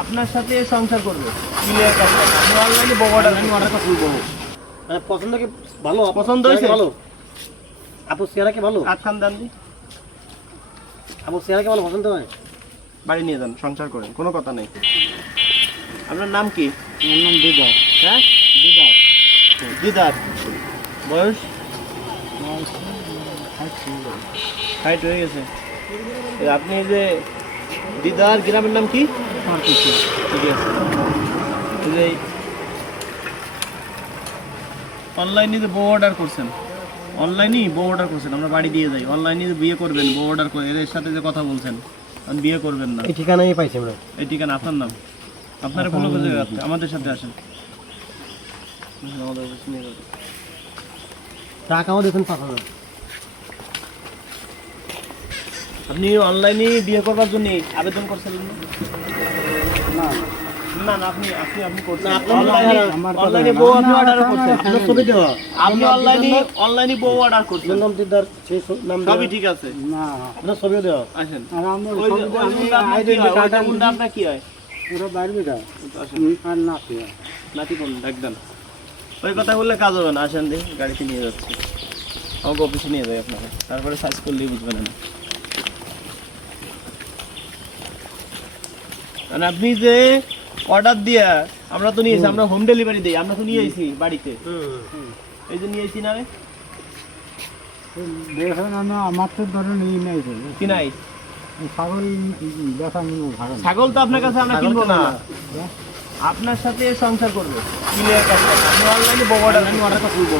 আপনার সাথে সংসার করবে ক্লিয়ার কথা। আপনি অনলাইনে বউ অর্ডার বলবো পছন্দ কি ভালো? পছন্দ হয়েছে? ভালো আপু চেহারা কি ভালো? আট খান দান দি আপু চেহারা কি ভালো পছন্দ হয়? বাড়ি নিয়ে যান, সংসার করেন, কোনো কথা নেই। আপনার নাম কি? আমার নাম দিদার। হ্যাঁ, দিদার। দিদার। বয়স? 60 হয়ে গেছে। আপনি এই যে দিদার, গ্রামের নাম কি? ঠিক আছে। এই যে অনলাইনে যে বউ অর্ডার করছেন, অনলাইনেই বউ অর্ডার করছেন, আমরা বাড়ি দিয়ে যাই। অনলাইনে যে বিয়ে করবেন, বউ অর্ডার করে এদের সাথে যে কথা বলছেন, আপনি বিয়ে করবেন না। এই ঠিকানাই পাইছি আমরা। এই ঠিকানা আপনার নাম, আপনারা কোনো কিছু আমাদের সাথে আসেন, আমাদের অফিসে নিয়ে যাবেন। টাকাও দিয়েছেন 5,000। আপনি অনলাইনে বিয়ে করবার জন্য আবেদন করছিলেন না? না না, আপনি আপনি আপনি করছেন অনলাইনে বউ আপনি অর্ডার করছেন। আপনার ছবি দেওয়া। আপনি অনলাইনে বউ অর্ডার করছেন। নাম দিদার, সেই নাম সবই ঠিক আছে। না আপনার ছবিও দেওয়া। আসেন। আর আমরা ওই যে ওইটা মুন্ডা আপনার কি হয়? পুরো বাইরে দাও। আসেন। আর না কি নাতি কোন ডাকদান। ওই কথা বললে কাজ হবে না। আসেন দেখি, গাড়িতে নিয়ে যাচ্ছি, আমাকে অফিসে নিয়ে যাই আপনাকে, তারপরে সার্চ করলেই বুঝবেন না। মানে আপনি যে অর্ডার দিয়া, আমরা তো নিয়েছি, আমরা হোম ডেলিভারি দিই, আমরা তো নিয়ে আইছি বাড়িতে। এই যে নিয়ে আইছি না রে, দেখেন আমার তো ধরে নিয়ে নাই কি নাই? ছাগল দেখা ভালো। ছাগল তো আপনার কাছে আমরা কিনবো না, আপনার সাথে সংসার করবে ক্লিয়ার কথা। আপনি অনলাইনে বউ অর্ডার করবো,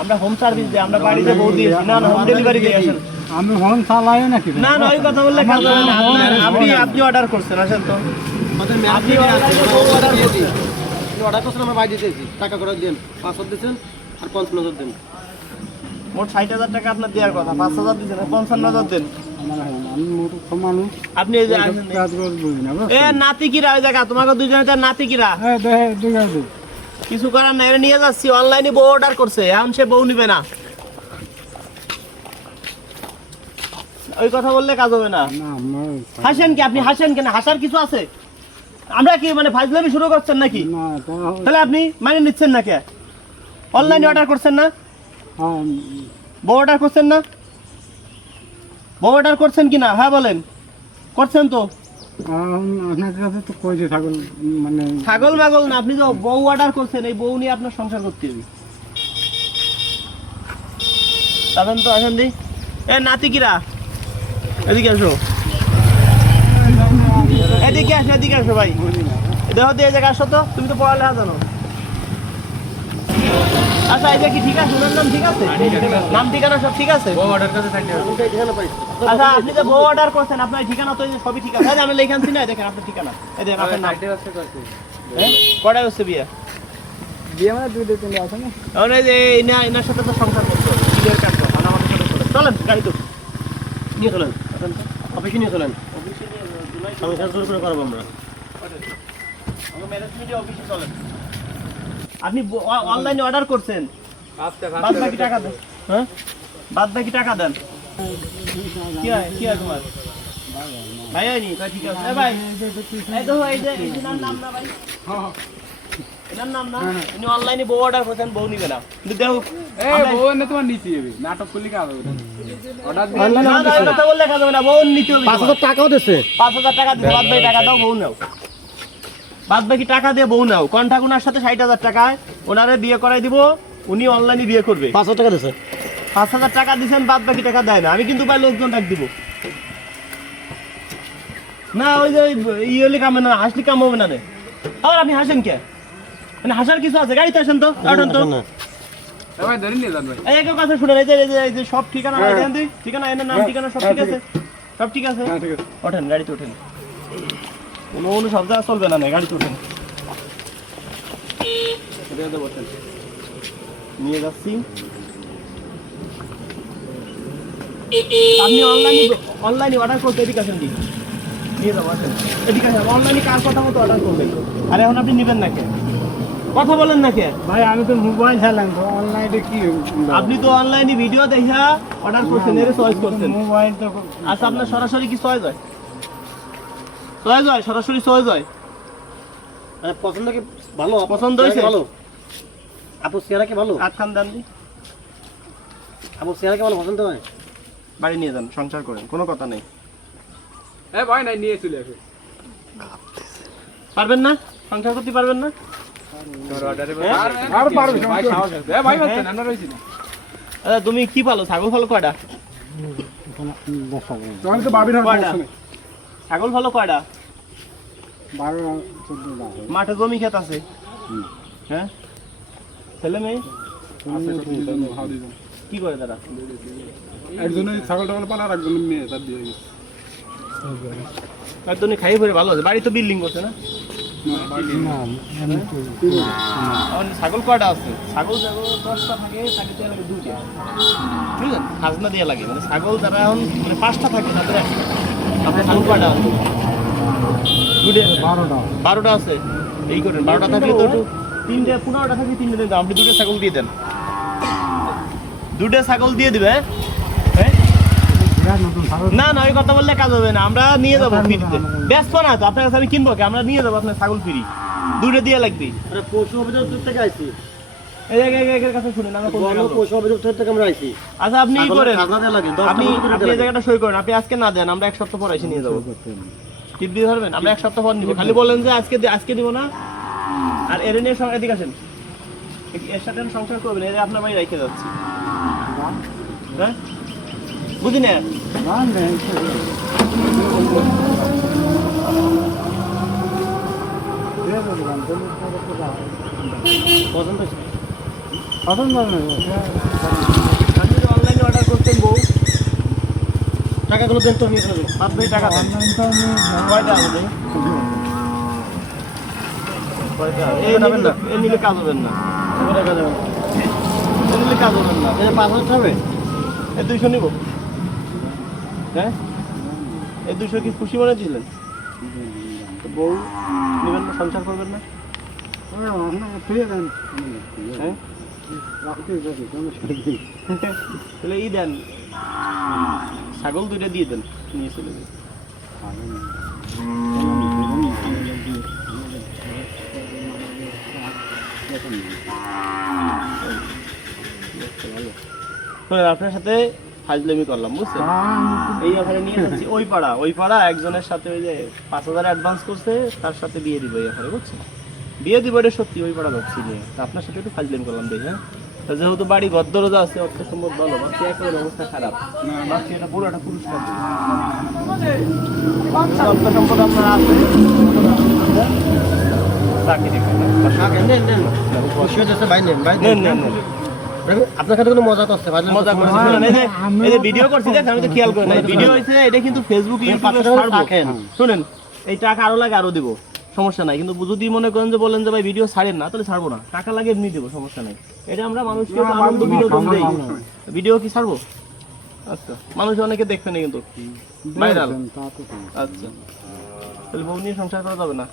আমরা হোম সার্ভিস দিই, আমরা বাড়িতে বউ দিয়েছি। না না, হোম ডেলিভারি দিয়ে আসেন। আমি হোম চালাই নাকি? না না, ওই কথা বললে কাজ হবে না। আপনি আপনি অর্ডার করছেন, আসেন তো। আপনি অর্ডার করছেন, আমরা বাইরে দিয়েছি। টাকা করে দেন, 5,000 দিয়েছেন আর 55,000 দেন। মোট 60,000 টাকা আপনার দেওয়ার কথা, 5,000 দিয়েছেন, 55,000 দেন। আপনি এই যে আসেন, এ নাতি কিরা ওই জায়গা, তোমাকে দুজনে নাতি কিরা কিছু করার নাই, নিয়ে যাচ্ছি। অনলাইনে বউ অর্ডার করছে, এখন সে বউ নিবে না। ওই কথা বললে কাজ হবে না। হাসেন কি আপনি? হাসেন কেন? হাসার কিছু আছে? আমরা কি মানে ফাজলামি শুরু করছেন নাকি? তাহলে আপনি মানে নিচ্ছেন না কে? অনলাইনে অর্ডার করছেন না? বউ অর্ডার করছেন না? বউ অর্ডার করছেন কি না? হ্যাঁ বলেন, করছেন তো। মানে ছাগল মাগল না, আপনি তো বউ অর্ডার করছেন, এই বউ নিয়ে আপনার সংসার করতে হবে। তখন তো আসেন দি, এ নাতি কিরা এদিকে আসো, এদিকে আসো, এদিকে আসো ভাই, দেখো তো এই জায়গায় আসো তো। তুমি তো পড়ালেখা জানো। আচ্ছা এই যে কি ঠিক আছে? ওনার নাম ঠিক আছে? নাম ঠিকানা সব ঠিক আছে? আচ্ছা আপনি যে বউ অর্ডার করছেন, আপনার ঠিকানা তো সবই ঠিক আছে। আমি লেখানছি না, দেখেন আপনার ঠিকানা, এই দেখেন আপনার নাম। কটায় হচ্ছে বিয়ে? বিয়ে মানে 2-3 আছে না? এখন এই যে এনার সাথে তো সংসার করতে হবে, ক্লিয়ার কাজ করো, আমাদের সাথে চলেন। চলেন গাড়ি তো নিয়ে চলেন, অফিসে নিয়ে চলেন। অফিসে নিয়ে সংসার শুরু করে করবো আমরা। ম্যানেজমেন্টে অফিসে চলেন। আপনি অনলাইনে অর্ডার করছেন, বাদ বাকি টাকা দেন। হ্যাঁ, বাদ বাকি টাকা দেন। কি হয় তোমার ভাই? হয়নি? ঠিক আছে। এ ভাই, এই দেখো, এই যে এনার নাম না ভাই, এনার নাম না। উনি অনলাইনে বউ অর্ডার করছেন, বউ নিবে না। কিন্তু দেখো, বউ এনে তোমার নিচে যাবে, নাটক করলে কি হবে? অর্ডার কথা বললে কাজ হবে না, বউ নিতে হবে। 5,000 টাকাও দিচ্ছে। 5,000 টাকা দিয়ে বাদ বাকি টাকা দাও, বউ নাও। বাদ বাকি টাকা দিয়ে বউ নাও। কন্ট্রাক্ট ওনার সাথে 60,000 টাকায় ওনারে বিয়ে করাই দিব, উনি অনলাইনে বিয়ে করবে। 5,000 টাকা দিচ্ছে। 5,000 টাকা দিচ্ছেন, বাদ বাকি টাকা দেয় না। আমি কিন্তু ভাই লোকজন ডাক দিব না, ওই যে ইয়ে হলে কামে না, হাসলে কাম হবে না রে। আর আপনি হাসেন কে? মানে হাসার কিছু আছে? গাড়িতে আসেন তো, আসেন তো। ভাই ধরে নিয়ে যান ভাই। এই কথা শুনেন, এই যে সব ঠিকানা দেন দিই, ঠিকানা এনার নাম ঠিকানা সব ঠিক আছে? সব ঠিক আছে? ওঠেন, গাড়িতে ওঠেন। কোনো সব জায়গা চলবে না, গাড়িতে ওঠেন। ওঠেন, নিয়ে যাচ্ছি। আপনি অনলাইনে অর্ডার করতে এদিকে আসেন, নিয়ে যাবো, আসেন এদিকে আসেন। অনলাইনে কার কথা মতো অর্ডার করবেন। আর এখন আপনি নেবেন না কে? কথা বলেন না কে? ভাই আমি তো মোবাইল চালাম, তো অনলাইনে কি? আপনি তো অনলাইনে ভিডিও দেখা অর্ডার করছেন, এর চয়েস করছেন। মোবাইল তো আচ্ছা আপনার সরাসরি কি চয়েস হয়? চলে যায়, সরাসরি চলে যায়। পছন্দ কি ভালো? পছন্দ হয়েছে? ভালো। আপু চেহারা কি ভালো? আট খান দেন দি। আপু চেহারা কি ভালো পছন্দ হয়? বাড়ি নিয়ে যান, সংসার করেন, কোনো কথা নেই। এ ভাই নাই নিয়ে চলে আসো। পারবেন না? সংসার করতে পারবেন না? আর পারবে ভাই সাহস আছে। এ ভাই হচ্ছে না, আমরা রইছি না। আচ্ছা, তুমি কি পালো? ছাগল ফালো কয়টা? আমি তো ভাবির কয়টা? ছাগল ফালো কয়টা? 12-14 মাঠে জমি ক্ষেত আছে? হ্যাঁ, ছেলে মেয়ে কি করে তারা? একজনে ছাগল টাগল পালা আর একজনে মেয়ে তার দিয়ে গেছে। একদমই খাইয়ে পরে ভালো আছে। বাড়ি তো বিল্ডিং করছে না? এখন ছাগল কয়টা আছে? ছাগল 10টা থাকে, তাকে দেওয়া লাগে 2টা। বুঝলেন? খাজনা দেওয়া লাগে, মানে ছাগল যারা এখন মানে 5টা থাকে তাদের একটা। আপনার ছাগল কয়টা আছে? 12টা আছে। এই করেন, 12টা থাকলে তো একটু 3টে 15টা থাকলে 3টে দেন। আপনি 2টা ছাগল দিয়ে দেন, 2টা ছাগল দিয়ে দিবে। হ্যাঁ, না না, ওই কথা বললে কাজ হবে না। আমরা নিয়ে যাবো ফ্রিতে। ব্যস্ত না তো, আপনার কাছে আমি কিনবো কি? আমরা নিয়ে যাবো আপনার ছাগল ফ্রি, 2টা দিয়ে লাগবে। আরে পশু অভিযোগ থেকে আইছি। এর কাছে শুনেন, আমরা কোন জায়গায় যাবো? পশু অভিযোগ থেকে আমরা আইছি। আচ্ছা, আপনি ই করেন, খাজনা দেওয়া লাগে, আপনি এই জায়গাটা সই করেন। আপনি আজকে না দেন, আমরা 1 সপ্তাহ পর এসে নিয়ে যাবো। টিপ দিয়ে ধরবেন, আমরা 1 সপ্তাহ পর নিবো। খালি বলেন যে আজকে দিব না। আর এর নিয়ে এদিকে আসেন, এর সাথে সংসার করবেন, এর আপনার বাড়ি রেখে যাচ্ছি। হ্যাঁ, বুঝি না? পছন্দ হয়েছে? অনলাইনে অর্ডার করতেন বউ, টাকাগুলো দেন তো, আমি এখানে দেবো। আপনি টাকা দেন। কয়টা আছে? কয়টা? এই নিলে কাজ হবেন না। কত টাকা দেবেন? এই নিলে কাজ হবেন না। এটা 5,000 হবে? এই 200 নিব। হ্যাঁ, এই 200 কি খুশি মনে দিলেন? তো বউ নেবেন না, সংসার করবেন না? হ্যাঁ, তাহলে ই দেন, ছাগল 2টা দিয়ে দেন, নিয়ে চলে যান। শোনেন, আপনার সাথে ফাজলামি করলাম, বুঝছেন? এই অফারে নিয়ে যাচ্ছি। ওই পাড়া একজনের সাথে ওই যে 5,000 অ্যাডভান্স করছে, তার সাথে বিয়ে দিব এই অফারে, বুঝছেন? বিয়ে দিব, এটা সত্যি। ওই পাড়া যাচ্ছি নিয়ে, তা আপনার সাথে একটু ফাজলামি করলাম দেখি। হ্যাঁ, তা যেহেতু বাড়ি গদ্দরজা আছে, অর্থ সম্পদ ভালো, বাকি একেবারে অবস্থা খারাপ, বাকি এটা পুরো একটা পুরস্কার দিই। অর্থ সম্পদ আপনার আছে, চাকরি নেন নেন, খুশি হয়েছে ভাই, নেন ভাই, নেন নেন নেন। আপনার সাথে কোনো মজা করছে ভাই? মজা করছি, শুনুন, এই যে ভিডিও করছি দেখেন, আমি তো খেয়াল করি না। ভিডিও হয়েছে, এটা কিন্তু ফেসবুক ইউটিউবে ছাড়বো। শুনেন, এই টাকা আরো লাগে, আরো দিব, সমস্যা নাই। কিন্তু যদি মনে করেন যে বলেন যে ভাই ভিডিও ছাড়েন না, তাহলে ছাড়বো না। টাকা লাগে এমনি দেবো, সমস্যা নাই। এটা আমরা মানুষকে তো আনন্দ বিনোদন দেই। ভিডিও কি ছাড়বো? আচ্ছা, মানুষ অনেকে দেখবে না কিন্তু ভাইরাল। আচ্ছা, তাহলে বউ নিয়ে সংসার করা যাবে না।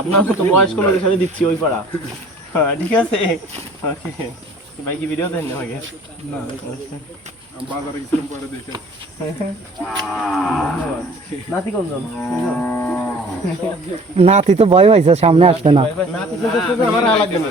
আপনার মতো বয়স্ক লোকের সাথে দিচ্ছি ওই পাড়া। হ্যাঁ, ঠিক আছে। Okay. ভাই কি ভিডিও দেন না আমাকে? না বাজারে গেছিলাম পরে দেখে। নাতি কোন জন? নাতি তো ভয় পাইছে, সামনে আসবে না। নাতি কিন্তু আমার লাগবে না।